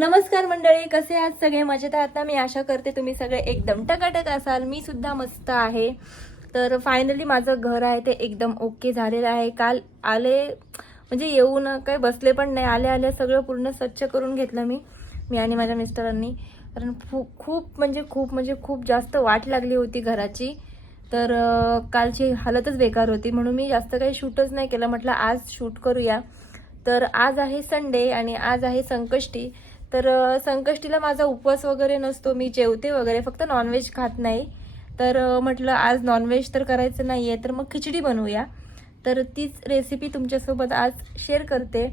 नमस्कार मंडळी कसे आहात सगळे? मजेत आहात ना? मी आशा करते तुम्ही सगळे एकदम टकाटक असाल. मी सुद्धा मस्त आहे. तर फायनली माझं घर आहे ते एकदम ओके झालेलं आहे. काल आले म्हणजे येऊन काय बसले पण नाही. आले आले सगळं पूर्ण स्वच्छ करून घेतलं मी मी आणि माझ्या मिस्टरांनी. कारण खूप खूप म्हणजे खूप म्हणजे खूप जास्त वाट लागली होती घराची. तर कालची हालतच बेकार होती. म्हणून मी जास्त काही शूटच नाही केलं. म्हटलं आज शूट करूया. तर आज आहे संडे आणि आज आहे संकष्टी. तर संकष्टीला माझा उपवास वगैरे नसतो मी जेवते वगैरे फक्त नॉनव्हेज खात नाही. तर म्हटलं आज नॉनव्हेज तर करायचं नाही आहे तर मग खिचडी बनवूया. तर तीच रेसिपी तुमच्यासोबत आज शेअर करते.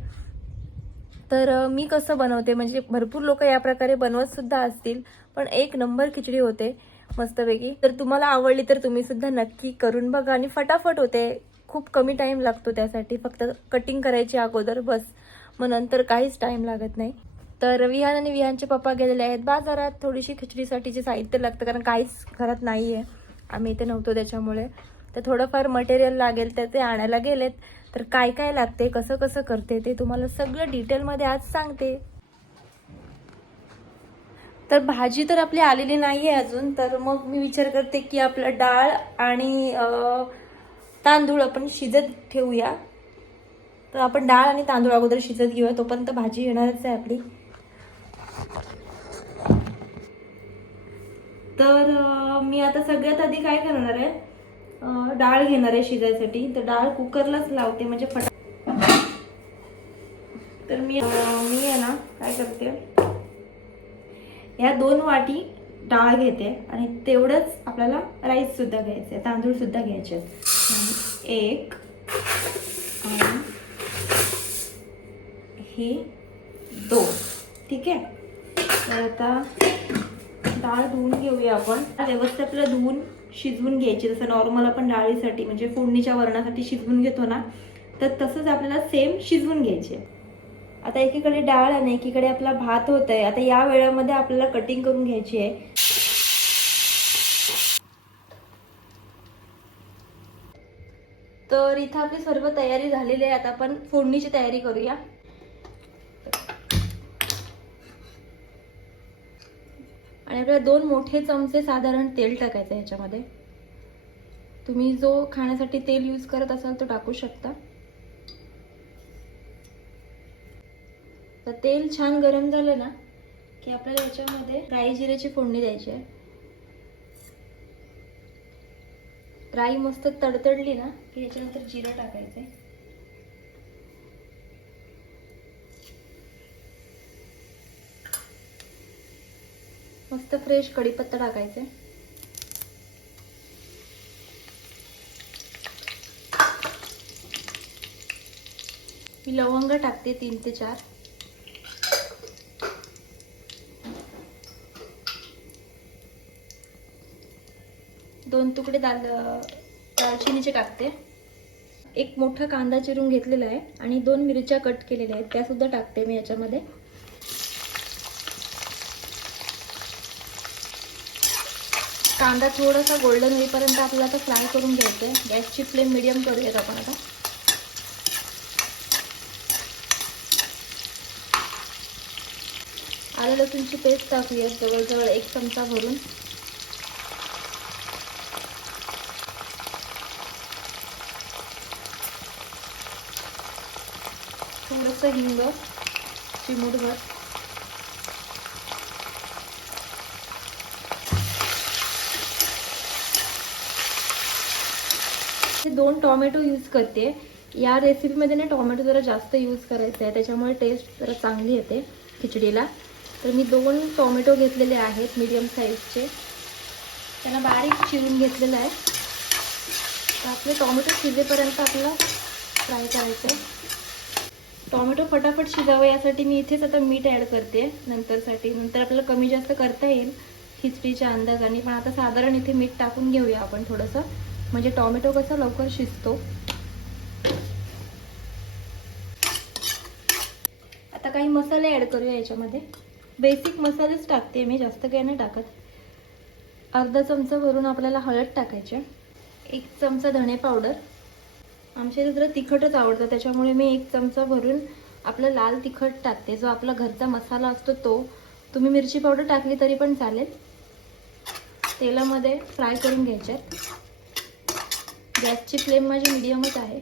तर मी कसं बनवते म्हणजे भरपूर लोक या प्रकारे बनवत सुद्धा असतील पण एक नंबर खिचडी होते मस्तपैकी. तर तुम्हाला आवडली तर तुम्ही सुद्धा नक्की करून बघा आणि फटाफट होते. खूप कमी टाईम लागतो त्यासाठी फक्त कटिंग करायची अगोदर बस. मग नंतर काहीच टाईम लागत नाही. तर विहान आणि विहानचे पप्पा गेलेले आहेत. बाजारात थोडीशी खिचडीसाठीचे साहित्य लागतं कारण काहीच घरात नाही आहे आम्ही इथे नव्हतो त्याच्यामुळे. तर थोडंफार मटेरियल लागेल तर ते आणायला गेलेत. तर काय काय लागते कसं कसं करते ते तुम्हाला सगळं डिटेलमध्ये आज सांगते. तर भाजी तर आपली आलेली नाही आहे अजून तर मग मी विचार करते की आपलं डाळ आणि तांदूळ आपण शिजत ठेवूया. तर आपण डाळ आणि तांदूळ अगोदर शिजत घेऊया तोपर्यंत भाजी येणारच आहे आपली. तर मी आता सगळ्यात आधी काय करणार आहे? डाळ घेणार आहे शिजायसाठी. तर डाळ कुकरलाच लावते म्हणजे फट तर मी मी आहे ना काय करते? या दोन वाटी डाळ घेते आणि तेवढंच आपल्याला राईस सुद्धा घ्यायचं आहे तांदूळ सुद्धा घ्यायचे आहेत. एक हे दोन. ठीक आहे? तर आता डाळ धुवून घेऊया आपण. व्यवस्थित आपल्याला धुवून शिजवून घ्यायची जसं नॉर्मल आपण डाळीसाठी म्हणजे फोडणीच्या वरणासाठी शिजवून घेतो ना तर तसंच आपल्याला सेम शिजवून घ्यायचे आता एकीकडे डाळ आणि एकीकडे आपला भात होत आहे आता या वेळामध्ये आपल्याला कटिंग करून घ्यायची आहे. तर इथं आपली सर्व तयारी झालेली आहे. आता आपण फोडणीची तयारी करूया. आणि आपल्याला दोन मोठे चमचे साधारण तेल टाकायचं आहे ह्याच्यामध्ये तुम्ही जो खाण्यासाठी तेल यूज करत असाल तो टाकू शकता. तर तेल छान गरम झालं ना की आपल्याला याच्यामध्ये राई जिऱ्याची फोडणी द्यायची आहे. राई मस्त तडतडली ना की याच्यानंतर जिरं टाकायचं आहे मस्त फ्रेश कढीपत्ता टाकायचे. मी लवंग टाकते तीन ते चार. दोन तुकडे दाल दालचिनीचे टाकते. एक मोठा कांदा चिरून घेतलेला आहे आणि दोन मिरच्या कट केलेल्या आहेत. त्यासुद्धा टाकते मी याच्यामध्ये. कांदा थोडासा गोल्डन होईपर्यंत आपल्याला आता फ्राय करून घ्यायचं आहे गॅसची फ्लेम मिडियम करूयात आपण आता. आलं लसूणची पेस्ट टाकूया जवळजवळ एक चमचा भरून. थोडंसं हिंग चिमूटभर. हे दोन टॉमॅटो यूज करते. या रेसिपीमध्ये ना टॉमॅटो जरा जास्त यूज करायचं आहे. त्याच्यामुळे टेस्ट जरा चांगली येते खिचडीला. तर मी दोन टॉमॅटो घेतलेले आहेत मीडियम साईजचे त्यांना बारीक चिरून घेतलेलं आहे. तर आपले टॉमॅटो शिजेपर्यंत आपल्याला फ्राय करायचं टॉमॅटो फटाफट शिजावं यासाठी मी इथेच आता मीठ ॲड करते नंतरसाठी. नंतर आपल्याला कमी जास्त करता येईल खिचडीच्या अंदाजाने. पण आता साधारण इथे मीठ टाकून घेऊया आपण थोडंसं. म्हणजे टॉमॅटो कसा लवकर शिजतो? आता काही मसाले ॲड करूया याच्यामध्ये. बेसिक मसालेच टाकते मी जास्त काही नाही टाकत. अर्धा चमचा भरून आपल्याला हळद टाकायचे एक चमचा धणे पावडर. आमच्या इथे जरा तिखटच आवडतं त्याच्यामुळे मी एक चमचा भरून आपलं लाल तिखट टाकते. जो आपला घरचा मसाला असतो तो. तुम्ही मिरची पावडर टाकली तरी पण चालेल. तेलामध्ये फ्राय करून घ्यायच्यात गॅसची फ्लेम माझी मिडियमच आहे.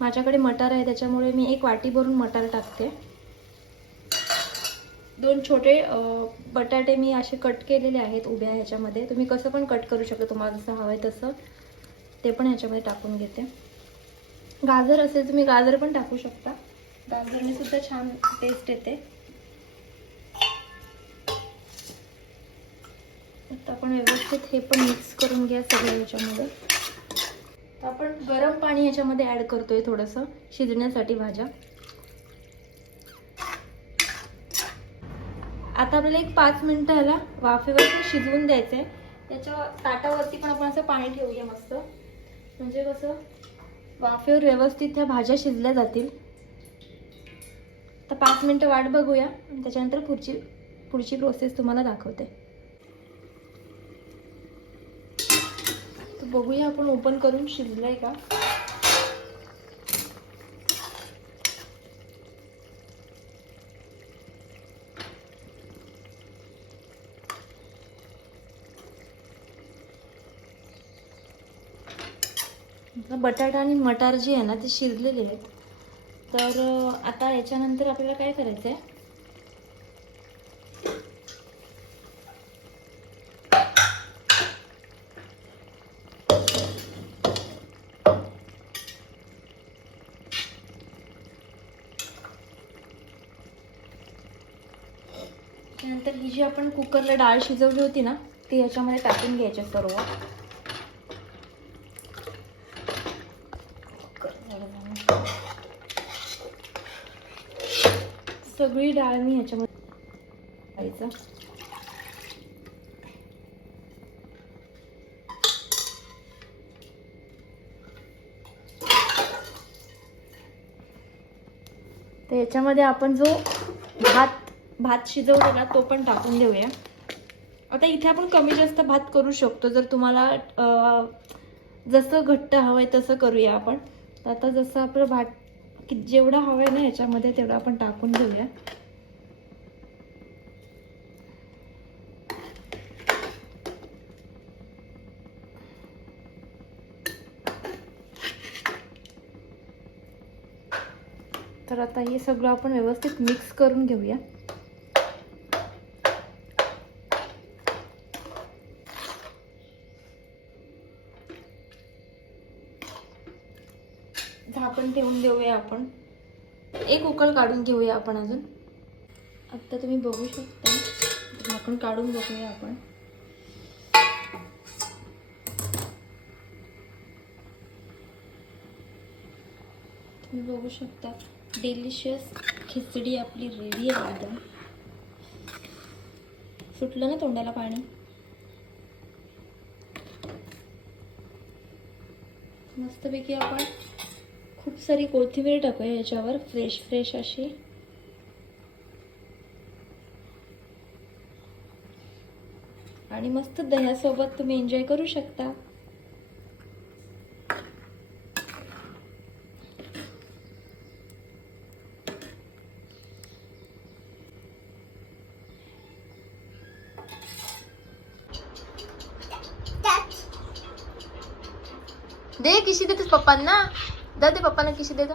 माझ्याकडे मटार आहे त्याच्यामुळे मी एक वाटी भरून मटार टाकते. दोन छोटे बटाटे मी असे कट केलेले आहेत उभ्या ह्याच्यामध्ये. तुम्ही कसं पण कट करू शकता तुम्हाला जसं हवं आहे तसं. ते पण ह्याच्यामध्ये टाकून घेते. गाजर असेल तुम्ही गाजर पण टाकू शकता. गाजरने सुद्धा छान टेस्ट येते. आता आपण व्यवस्थित हे पण मिक्स करून घ्या सगळ्या ह्याच्यामध्ये तर आपण गरम पाणी याच्यामध्ये ॲड करतोय थोडंसं शिजण्यासाठी भाज्या. आता आपल्याला एक पाच मिनटं ह्याला वाफेवरती शिजवून द्यायचं आहे त्याच्या ताटावरती पण आपण असं पाणी ठेवूया मस्त. म्हणजे कसं वाफेवर व्यवस्थित त्या भाज्या शिजल्या जातील. तर पाच मिनटं वाट बघूया. आणि त्याच्यानंतर पुढची पुढची प्रोसेस तुम्हाला दाखवते. बघूया आपण ओपन करून शिजलंय का? बटाटा आणि मटार जे आहे ना ते शिजलेले आहेत. तर आता याच्यानंतर आपल्याला काय करायचं आहे त्यानंतर ही जी आपण कुकरला डाळ शिजवली होती ना ती याच्यामध्ये टाकून घ्यायची सर्व. सगळी डाळ मी ह्याच्यामध्ये घालायचं तर याच्यामध्ये आपण जो भात भात शिजवलेला तो पण टाकून देऊया. आता इथे आपण कमी जास्त भात करू शकतो. जर तुम्हाला जसं घट्ट हवं आहे तसं करूया आपण. तर आता जसं आपलं भात की जेवढं हवं आहे ना याच्यामध्ये तेवढं आपण टाकून घेऊया तर आता हे सगळं आपण व्यवस्थित मिक्स करून घेऊया. आपण. एक उकळ काढून घेऊया आपण अजून. आत्ता तुम्ही बघू शकता. झाकण काढून बघूया आपण. तुम्ही बघू शकता डिलिशियस खिचडी आपली रेडी आहे एकदम. सुटलं ना तोंडाला पाणी? मस्तपैकी आपण खूप सारी कोथिंबीर टाकूया याच्यावर फ्रेश फ्रेश अशी. आणि मस्त दह्यासोबत तुम्ही एन्जॉय करू शकता. दे किशी देतेस पप्पांना? दा दे पप्पांना किशी दे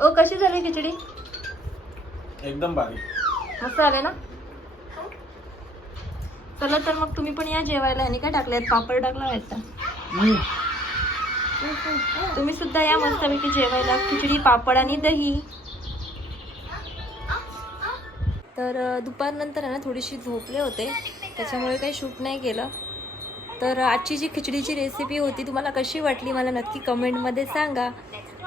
ओ कशी झाली खिचडी? एकदम बारीक मस्त आले ना? चला तर मग तुम्ही पण या जेवायला. आणि काय टाकल्यात पापड टाकला वाटतं. तुम्ही सुद्धा या मस्तपैकी जेवायला. खिचडी पापड आणि दही. तर दुपारनंतर आहे ना थोडीशी झोपले होते. त्याच्यामुळे काही शूट नाही केलं. तर आजची जी खिचडीची रेसिपी होती तुम्हाला कशी वाटली मला नक्की कमेंटमध्ये सांगा.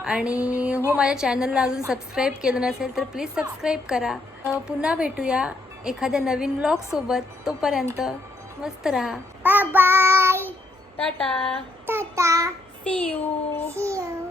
आणि हो माझ्या चॅनलला अजून सबस्क्राईब केलं नसेल तर प्लीज सबस्क्राईब करा. पुन्हा भेटूया एखाद्या नवीन ब्लॉगसोबत तोपर्यंत मस्त राहा. Bye. Tata. Tata. See you.